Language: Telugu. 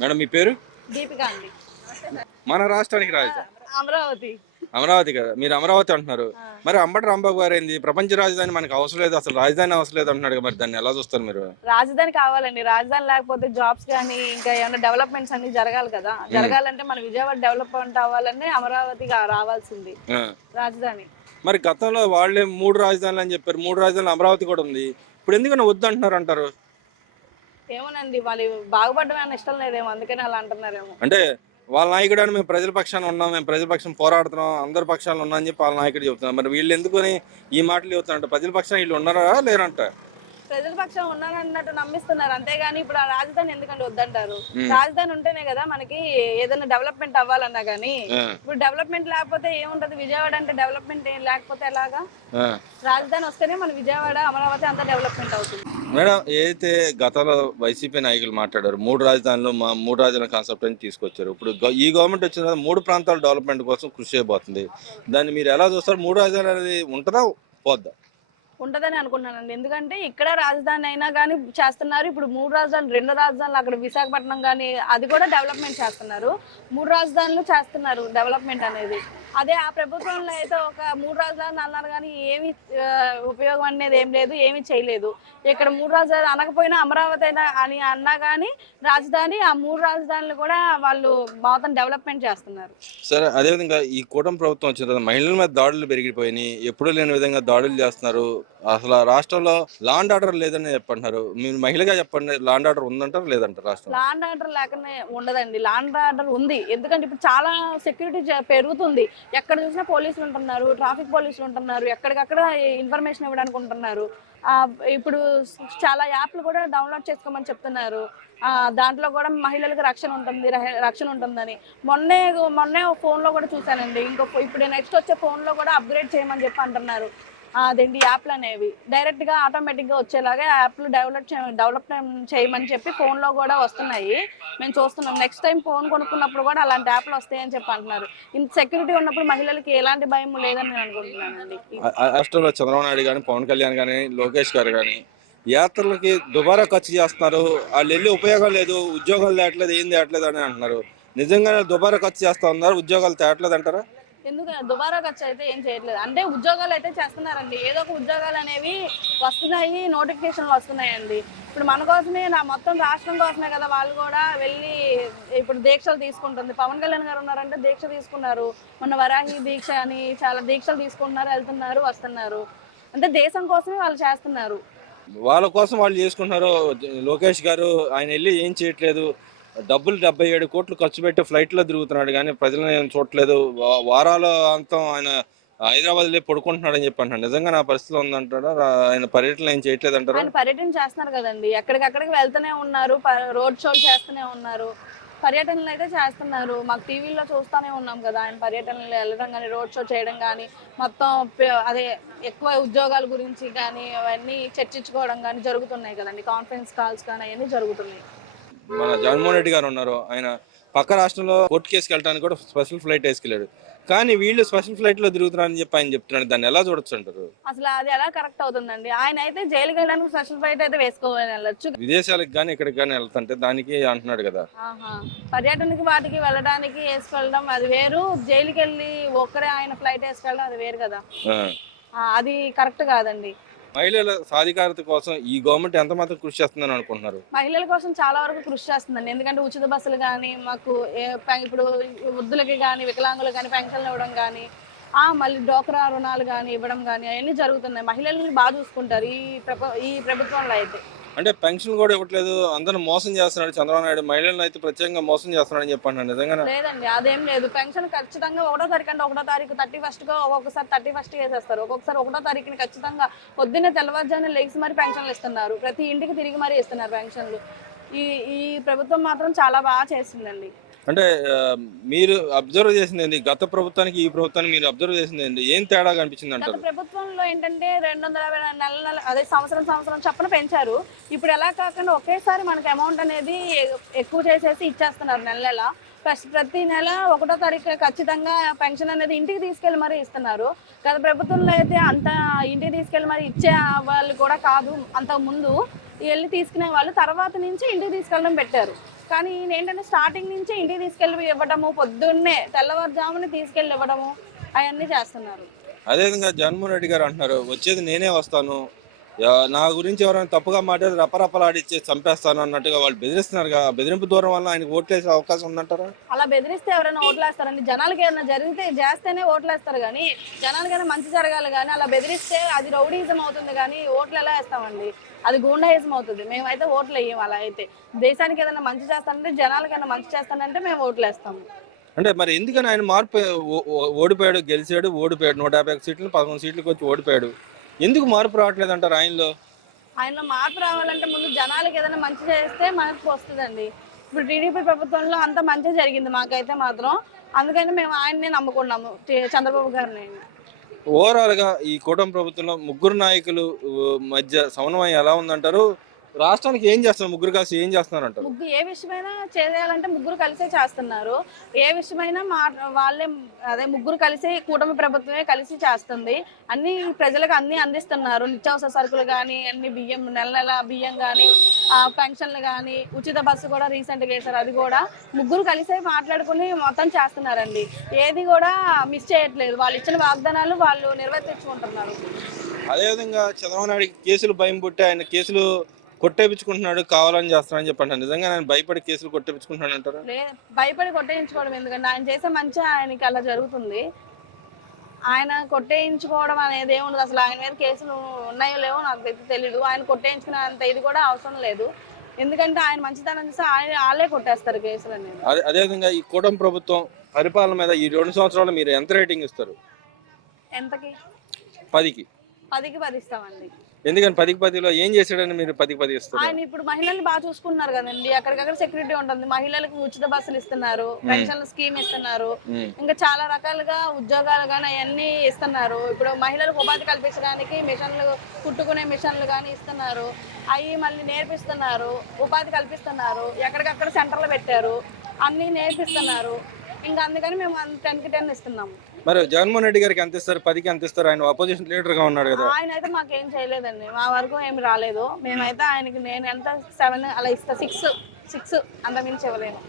మేడం మీ పేరు? దీపిక అండి. మన రాష్ట్రానికి రాజధాని అమరావతి. అమరావతి కదా మీరు అమరావతి అంటున్నారు. మరి అంబటి రాంబాబు గారు ఏంది? ప్రపంచ రాజధాని మనకు అవసరం లేదు అసలు రాజధాని అవసరం లేదు అంటున్నాడు మరి దాన్ని ఎలా చూస్తారు మీరు? రాజధాని కావాలండి రాజధాని లేకపోతే జాబ్స్ కానీ ఇంకా ఏమైనా డెవలప్మెంట్స్ అన్ని జరగాలి కదా. జరగాలంటే మన విజయవాడ డెవలప్మెంట్ అవ్వాలంటే అమరావతి రావాల్సింది. రాజధాని. మరి గతంలో వాళ్ళే మూడు రాజధానులు అని చెప్పారు మూడు రాజధానులు అమరావతి కూడా ఉంది. ఇప్పుడు ఎందుకన్నా వద్దు అంటున్నారు అంటారు? ఏమోనండి వాళ్ళు బాగుపడడం అని ఇష్టం లేదేమో అందుకని అలా అంటున్నారేమో. అంటే వాళ్ళ నాయకుడు అని మేము ప్రజల పక్షాన ఉన్నాం మేము ప్రజల పక్షం పోరాడుతున్నాం అందరి పక్షాలు ఉన్నాం అని చెప్పి వాళ్ళ నాయకుడు చెబుతున్నాం మరి వీళ్ళు ఎందుకని ఈ మాటలు చెబుతున్నారంట ప్రజల పక్షాన వీళ్ళు ఉన్నారా లేరంట? ప్రజల పక్షం ఉన్నారన్నట్టు నమ్మిస్తున్నారు. అంతేగాని ఇప్పుడు ఆ రాజధాని ఎందుకంటే వద్దంటారు. రాజధాని ఉంటేనే కదా మనకి ఏదైనా డెవలప్మెంట్ అవ్వాలన్నా కానీ ఆ, ఇప్పుడు డెవలప్మెంట్ లేకపోతే ఏముంటది? విజయవాడ అంటే డెవలప్మెంట్ ఏం లేకపోతే ఎలాగా. రాజధాని వస్తేనే మన విజయవాడ అమరావతి అంతా డెవలప్మెంట్ అవుతుంది. మేడం ఏదైతే గతంలో వైసీపీ నాయకులు మాట్లాడారు మూడు రాజధానులు మా మూడు రాజధానుల కాన్సెప్ట్ అని తీసుకొచ్చారు. ఇప్పుడు ఈ గవర్నమెంట్ వచ్చిన తర్వాత మూడు ప్రాంతాల డెవలప్మెంట్ కోసం కృషి చేయబోతుంది. దాన్ని మీరు ఎలా చూస్తారు? మూడు రాజధానులు అనేది ఉంటుందా? పోద్దా? ఉంటుందని అనుకుంటున్నానండి. ఎందుకంటే ఇక్కడ రాజధాని అయినా కానీ చేస్తున్నారు. ఇప్పుడు మూడు రాజధానులు రెండు రాజధానులు అక్కడ విశాఖపట్నం కానీ అది కూడా డెవలప్మెంట్ చేస్తున్నారు. మూడు రాజధానులు చేస్తున్నారు డెవలప్మెంట్ అనేది. అదే ఆ ప్రభుత్వంలో అయితే ఒక మూడు రాజధానులు అన్నారు కానీ ఏమి ఉపయోగం అనేది ఏం లేదు ఏమీ చేయలేదు. ఇక్కడ మూడు రాజధానులు అనకపోయినా అమరావతి అయినా అని అన్నా కానీ రాజధాని ఆ మూడు రాజధానులు కూడా వాళ్ళు మొత్తం డెవలప్మెంట్ చేస్తున్నారు. సరే అదేవిధంగా ఈ కూటమి ప్రభుత్వం వచ్చిన తర్వాత మహిళల మీద దాడులు పెరిగిపోయినాయి. ఎప్పుడూ లేని విధంగా దాడులు చేస్తున్నారు. అసలు ఆ రాష్ట్రంలో లాండ్ ఆర్డర్ లేదని చెప్పంటున్నారు. మీరు మహిళగా చెప్పండి లాండ్ ఆర్డర్ ఉందంటారు లేదంటారు రాష్ట్రం లాండ్ ఆర్డర్ లేకనే ఉండదండి. లాండ్ ఆర్డర్ ఉంది. ఎందుకంటే ఇప్పుడు చాలా సెక్యూరిటీ పెరుగుతుంది. ఎక్కడ చూసినా పోలీసులు ఉంటున్నారు ట్రాఫిక్ పోలీసులు ఉంటున్నారు ఎక్కడికక్కడ ఇన్ఫర్మేషన్ ఇవ్వడానికి ఉంటున్నారు. ఇప్పుడు చాలా యాప్లు కూడా డౌన్లోడ్ చేసుకోమని చెప్తున్నారు. దాంట్లో కూడా మహిళలకు రక్షణ ఉంటుంది రహ- రక్షణ ఉంటుందని. మొన్నే మొన్నే ఫోన్లో కూడా చూశానండి. ఇంకో ఇప్పుడు నెక్స్ట్ వచ్చే ఫోన్లో కూడా అప్గ్రేడ్ చేయమని చెప్పి అంటున్నారు. అదేంటి యాప్లు అనేవి. డైరెక్ట్గా ఆటోమేటిక్గా వచ్చేలాగా యాప్లు డెవలప్ డెవలప్ చేయమని చెప్పి ఫోన్లో కూడా వస్తున్నాయి. మేము చూస్తున్నాం. నెక్స్ట్ టైం ఫోన్ కొనుక్కున్నప్పుడు కూడా అలాంటి యాప్లు వస్తాయని చెప్పి అంటున్నారు. ఇంత సెక్యూరిటీ ఉన్నప్పుడు మహిళలకి ఎలాంటి భయం లేదని నేను అనుకుంటున్నానండి. రాష్ట్రంలో చంద్రబాబు నాయుడు కానీ పవన్ కళ్యాణ్ కానీ లోకేష్ గారు కానీ యాత్రలకి దుబారా ఖర్చు చేస్తున్నారు. వాళ్ళు వెళ్ళి ఉపయోగం లేదు ఉద్యోగాలు తేట్లేదు ఏం తేటలేదు అని అంటున్నారు. నిజంగానే దుబారా ఖర్చు చేస్తా ఉన్నారు ఉద్యోగాలు తేటలేదు అంటారా? ఎందుకు దుబారా ఖర్చు అయితే ఏం చేయట్లేదు. అంటే ఉద్యోగాలు అయితే చేస్తున్నారండి. ఏదో ఒక ఉద్యోగాలు అనేవి వస్తున్నాయి నోటిఫికేషన్లు వస్తున్నాయండి. ఇప్పుడు మన కోసమే నా మొత్తం రాష్ట్రం కోసమే కదా వాళ్ళు కూడా వెళ్ళి ఇప్పుడు దీక్షలు తీసుకుంటుంది. పవన్ కళ్యాణ్ గారు ఉన్నారంటే దీక్ష తీసుకున్నారు. మొన్న వరాహి దీక్ష అని చాలా దీక్షలు తీసుకుంటున్నారు వెళ్తున్నారు వస్తున్నారు. అంటే దేశం కోసమే వాళ్ళు చేస్తున్నారు. వాళ్ళ కోసం వాళ్ళు చేసుకుంటున్నారు. లోకేష్ గారు ఆయన వెళ్ళి ఏం చేయట్లేదు. డబ్బులు డెబ్బై ఏడు కోట్లు ఖర్చు పెట్టి ఫ్లైట్లో తిరుగుతున్నాడు కానీ ప్రజలను ఏం చూడట్లేదు. వారాల అంతం ఆయన హైదరాబాద్లో పడుకుంటున్నాడని చెప్పి అంటాడు నిజంగా నా పరిస్థితి ఉందంటారా? ఆయన పర్యటన ఏం చేయట్లేదు అంటారా ఆయన పర్యటన చేస్తున్నారు కదండి. ఎక్కడికక్కడికి వెళ్తూనే ఉన్నారు. ప- రోడ్ షోలు చేస్తూనే ఉన్నారు. పర్యటనలు అయితే చేస్తున్నారు. మాకు టీవీలో చూస్తూనే ఉన్నాం కదా ఆయన పర్యటనలు వెళ్ళడం కానీ రోడ్ షో చేయడం కానీ మొత్తం అదే ఎక్కువ ఉద్యోగాల గురించి కానీ అవన్నీ చర్చించుకోవడం కానీ జరుగుతున్నాయి కదండి. కాన్ఫరెన్స్ కాల్స్ కానీ అవన్నీ జరుగుతున్నాయి. మన జగన్మోహన్ రెడ్డి గారు ఉన్నారు. ఆయన పక్క రాష్ట్రంలో కోర్టు కేసుకి వెళ్ళడానికి కూడా స్పెషల్ ఫ్లైట్ వేసుకెళ్ళాడు. కానీ వీళ్ళు స్పెషల్ ఫ్లైట్లో తిరుగుతున్నారని చెప్పి ఆయన చెప్తున్నాడు. దాన్ని ఎలా చూడొచ్చు అంటారు? అసలు అది ఎలా కరెక్ట్ అవుతుందండి? ఆయన అయితే జైలుకి వెళ్ళడానికి స్పెషల్ ఫ్లైట్ అయితే వేసుకోవాలి వెళ్ళొచ్చు. విదేశాలకు కానీ ఇక్కడికి కానీ వెళ్తుంటే దానికి అంటున్నాడు కదా. పర్యటనకి వాటికి వెళ్ళడానికి వేసుకెళ్ళడం అది వేరు. జైలుకి వెళ్ళి ఒక్కరే ఆయన ఫ్లైట్ వేసుకెళ్ళడం అది వేరు కదా. అది కరెక్ట్ కాదండి. మహిళల సాధికారత కోసం ఈ గవర్నమెంట్ ఎంత మాత్రం కృషి చేస్తుందని అనుకుంటున్నారు? మహిళల కోసం చాలా వరకు కృషి చేస్తుందండి. ఎందుకంటే ఉచిత బస్సులు కానీ మాకు ఇప్పుడు వృద్ధులకి కానీ వికలాంగులకు కానీ పెన్షన్లు ఇవ్వడం కానీ ఆ మళ్ళీ డోక్రా రుణాలు కానీ ఇవ్వడం కానీ అవన్నీ జరుగుతున్నాయి. మహిళల్ని బాగా చూసుకుంటారు ఈ ప్రభు ఈ ప్రభుత్వంలో అయితే. అంటే పెన్షన్ కూడా ఇవ్వట్లేదు. అందరూ మోసం చేస్తున్నాడు చంద్రబాబు నాయుడు. మహిళలను అయితే ప్రత్యేకంగా మోసం చేస్తున్నాడని అని చెప్పండి నిజంగా లేదండి అదేం లేదు. పెన్షన్ ఖచ్చితంగా ఒకటో తారీఖు అంటే ఒకటో తారీఖు థర్టీ ఫస్ట్గా ఒక్కొక్కసారి థర్టీ ఫస్ట్ వేసేస్తారు ఒక్కొక్కసారి ఒకటో తారీఖుని ఖచ్చితంగా పొద్దున్నే తెల్లవారుజామున లేచి మరి పెన్షన్లు ఇస్తున్నారు. ప్రతి ఇంటికి తిరిగి మరీ ఇస్తున్నారు పెన్షన్లు. ఈ ఈ ప్రభుత్వం మాత్రం చాలా బాగా చేస్తుందండి. అంటే మీరు అబ్జర్వ్ చేసింది గత ప్రభుత్వానికి ఈ ప్రభుత్వానికి మీరు అబ్జర్వ్ చేసింది ఏంటి ఏం తేడా కనిపించింది అంటారు? ప్రభుత్వంలో ఏంటంటే రెండు వందల యాభై నెల నెల అదే సంవత్సరం సంవత్సరం చప్పున పెంచారు. ఇప్పుడు ఎలా కాకుండా ఒకేసారి మనకి అమౌంట్ అనేది ఎక్కువ చేసేసి ఇచ్చేస్తున్నారు నెల నెల. ప్రతి నెల ఒకటో తారీఖు ఖచ్చితంగా పెన్షన్ అనేది ఇంటికి తీసుకెళ్ళి మరీ ఇస్తున్నారు. గత ప్రభుత్వంలో అయితే అంత ఇంటికి తీసుకెళ్ళి మరి ఇచ్చే వాళ్ళు కూడా కాదు అంత ముందు. వెళ్ళి తీసుకునే వాళ్ళు తర్వాత నుంచి ఇంటికి తీసుకెళ్ళడం పెట్టారు. కానీ ఈయన ఏంటంటే స్టార్టింగ్ నుంచి ఇంటికి తీసుకెళ్ళి ఇవ్వడము పొద్దున్నే తెల్లవారుజామున తీసుకెళ్ళి ఇవ్వడము అవన్నీ చేస్తున్నారు. అదేవిధంగా జగన్మోహన్ రెడ్డి గారు అంటున్నారు వచ్చేది నేనే వస్తాను నా గురించి ఎవరైనా తప్పుగా మాట్లాడి రపరపలాడిచ్చి చంపేస్తాను అన్నట్టుగా వాళ్ళు బెదిరిస్తున్నారు కదా. బెదిరింపు దూరం వల్ల ఆయనకు ఓట్లేసే అవకాశం ఉందంటారా? అలా బెదిరిస్తే ఎవరైనా ఓట్లేస్తారండి. జనాలకి ఏమైనా జరిగితే చేస్తేనే ఓట్లేస్తారు కానీ జనాలకైనా మంచి జరగాలి కానీ అలా బెదిరిస్తే అది రౌడీజం అవుతుంది కానీ ఓట్లు ఎలా వేస్తామండి? అది గూండాయిజం అవుతుంది. మేమైతే ఓట్లు వేయం అలా అయితే. దేశానికి ఏదైనా మంచి చేస్తానంటే జనాలకైనా మంచి చేస్తానంటే మేము ఓట్లు వేస్తాము. అంటే మరి ఎందుకని ఆయన మార్పు? ఓడిపోయాడు గెలిచాడు ఓడిపోయాడు. నూట యాభై సీట్లు పదకొండు సీట్లకు వచ్చి ఓడిపోయాడు. ఎందుకు మార్పు రావట్లేదు అంటారు ఆయనలో ఆయన మార్పు రావాలంటే ముందు జనాలకి ఏదైనా మంచి చేస్తే మార్పు వస్తుందండి. ఇప్పుడు టీడీపీ ప్రభుత్వంలో అంత మంచి జరిగింది మాకైతే మాత్రం. అందుకని మేము ఆయన్నే నమ్ముకున్నాము చంద్రబాబు గారిని. ఓవరాల్గా ఈ కూటమి ప్రభుత్వంలో ముగ్గురు నాయకులు మధ్య సమన్వయం ఎలా ఉందంటారు? రాష్ట్రానికి ఏం చేస్తున్నారు? ముగ్గురు కలిసి ఏం చేస్తున్నారు అంటారు ముగ్గురు ఏ విషయమైనా చేయాలంటే ముగ్గురు కలిసే చేస్తున్నారు. ఏ విషయమైనా మా వాళ్ళే అదే ముగ్గురు కలిసి కూటమి ప్రభుత్వమే కలిసి చేస్తుంది. అన్ని ప్రజలకు అన్ని అందిస్తున్నారు. నిత్యావసర సరుకులు కానీ అన్ని బియ్యం నెల నెల బియ్యం కానీ పెన్షన్లు కానీ ఉచిత బస్సు కూడా రీసెంట్గా వేశారు. అది కూడా ముగ్గురు కలిసే మాట్లాడుకుని మొత్తం చేస్తున్నారండి. ఏది కూడా మిస్ చేయట్లేదు. వాళ్ళు ఇచ్చిన వాగ్దానాలు వాళ్ళు నెరవేర్చుకుంటున్నారు. అదేవిధంగా చంద్రబాబు నాయుడు కేసులు భయం పుట్టి ఆయన కేసులు కొట్టేపించుకుంటున్నాడు కావాలని చేస్తున్నాడని చెప్పండి నిజంగా ఆయన భయపడి కేసులు కొట్టేపించుకుంటున్నాడు అంటారా? భయపడి కొట్టేయించుకోవడం ఎందుకంటే ఆయన చేసే మంచి ఆయనకి అలా జరుగుతుంది. ఆయన కొట్టేయించుకోవడం అనేది ఏముండదు. అసలు ఆయన మీద కేసులు ఉన్నాయో లేవో నాకు అయితే తెలీదు. ఆయన కొట్టేయించుకునే అంత ఇది కూడా అవసరం లేదు. ఎందుకంటే ఆయన మంచితనం చూస్తే ఆయన వాళ్ళే కొట్టేస్తారు కేసులు అనేది. అదే అదేవిధంగా ఈ కూటమి ప్రభుత్వం పరిపాలన మీద ఈ రెండు సంవత్సరాలు మీరు ఎంత రేటింగ్ ఇస్తారు? ఎంతకి? పదికి. పదికి పది ఇస్తామండి. ఎందుకని పదికి పదిలో ఏం చేశాడని మీరు పదికి పది ఇస్తారు ఆయన ఇప్పుడు మహిళల్ని బాగా చూసుకుంటున్నారు కదండి. అక్కడికక్కడ సెక్యూరిటీ ఉంటుంది. మహిళలకు ఉచిత బస్సులు ఇస్తున్నారు. పెన్షన్ల స్కీమ్ ఇస్తున్నారు. ఇంకా చాలా రకాలుగా ఉద్యోగాలు కానీ అవన్నీ ఇస్తున్నారు. ఇప్పుడు మహిళలకు ఉపాధి కల్పించడానికి మిషన్లు కుట్టుకునే మిషన్లు కానీ ఇస్తున్నారు. అవి మళ్ళీ నేర్పిస్తున్నారు. ఉపాధి కల్పిస్తున్నారు. ఎక్కడికక్కడ సెంటర్లు పెట్టారు. అన్నీ నేర్పిస్తున్నారు. ఇంకా అందుకని మేము టెన్కి టెన్ ఇస్తున్నాము. మరి జగన్మోహన్ రెడ్డి గారికి ఎంత ఇస్తారు? పదికి ఎంత ఇస్తారు? ఆయన అపోజిషన్ లీడర్గా ఉన్నాడు కదా. ఆయన అయితే మాకేం చేయలేదండి. మా వరకు ఏమి రాలేదు. మేమైతే ఆయనకి నేను ఎంత సెవెన్ అలా ఇస్తా సిక్స్ సిక్స్ అంత మించి ఇవ్వలేను